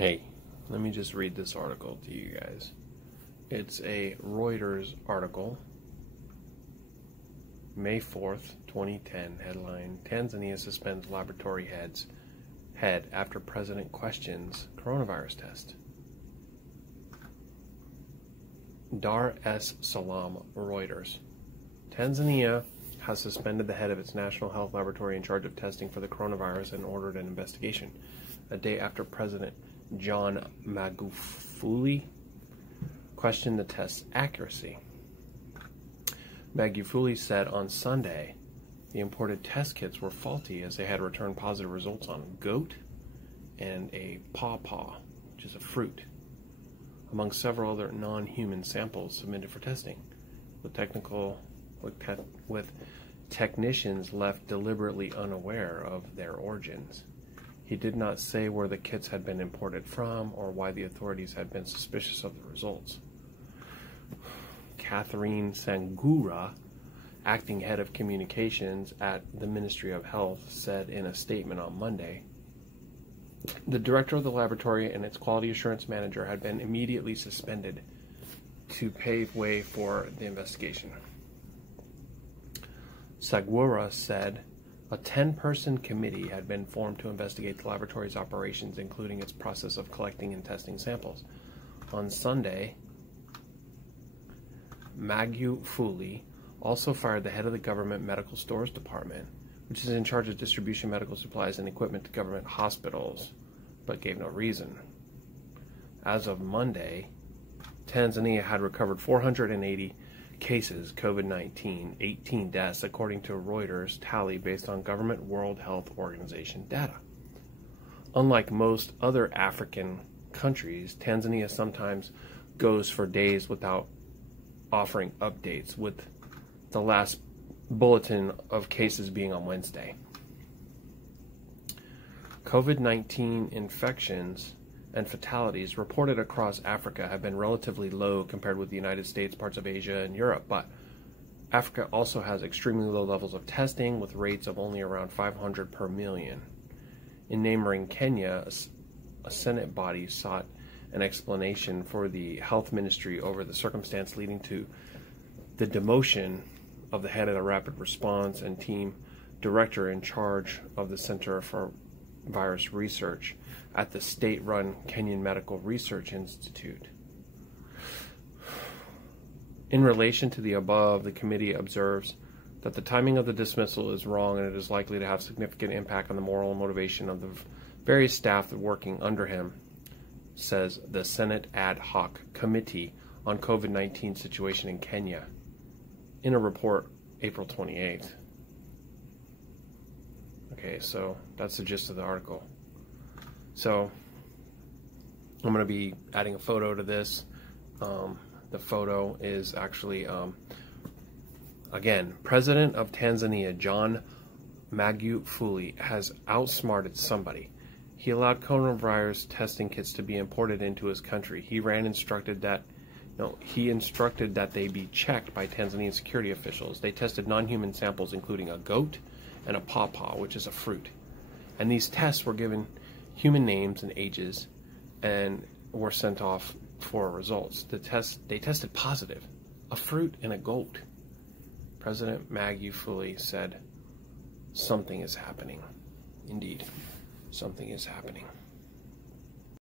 Hey, let me just read this article to you guys. It's a Reuters article, May 4th, 2010, headline, Tanzania suspends laboratory head after president questions coronavirus test. Dar es Salaam, Reuters. Tanzania has suspended the head of its national health laboratory in charge of testing for the coronavirus and ordered an investigation, a day after President John Magufuli questioned the test's accuracy. Magufuli said on Sunday the imported test kits were faulty as they had returned positive results on goat and a pawpaw, which is a fruit, among several other non-human samples submitted for testing, with technicians left deliberately unaware of their origins. He did not say where the kits had been imported from or why the authorities had been suspicious of the results. Catherine Sangura, acting head of communications at the Ministry of Health, said in a statement on Monday, the director of the laboratory and its quality assurance manager had been immediately suspended to pave way for the investigation. Sangura said a 10-person committee had been formed to investigate the laboratory's operations, including its process of collecting and testing samples. On Sunday, Magufuli also fired the head of the government medical stores department, which is in charge of distribution medical supplies and equipment to government hospitals, but gave no reason. As of Monday, Tanzania had recovered 480 cases COVID-19, 18 deaths, according to Reuters tally based on government World Health Organization data. Unlike most other African countries, Tanzania sometimes goes for days without offering updates, with the last bulletin of cases being on Wednesday. COVID-19 infections and fatalities reported across Africa have been relatively low compared with the United States, parts of Asia, and Europe, but Africa also has extremely low levels of testing, with rates of only around 500 per million. In neighboring Kenya, a Senate body sought an explanation for the health ministry over the circumstance leading to the demotion of the head of the rapid response and team director in charge of the Center for Virus Research at the state-run Kenyan Medical Research Institute. In relation to the above, the committee observes that the timing of the dismissal is wrong and it is likely to have significant impact on the moral and motivation of the various staff working under him, says the Senate Ad Hoc Committee on COVID-19 Situation in Kenya in a report April 28th. Okay, so that's the gist of the article. So I'm going to be adding a photo to this. The photo is actually, again, President of Tanzania, John Magufuli, has outsmarted somebody. He allowed coronavirus testing kits to be imported into his country. He instructed that they be checked by Tanzanian security officials. They tested non-human samples, including a goat and a pawpaw, which is a fruit. And these tests were given human names and ages and were sent off for results. They tested positive, a fruit and a goat. President Magufuli said, something is happening. Indeed, something is happening.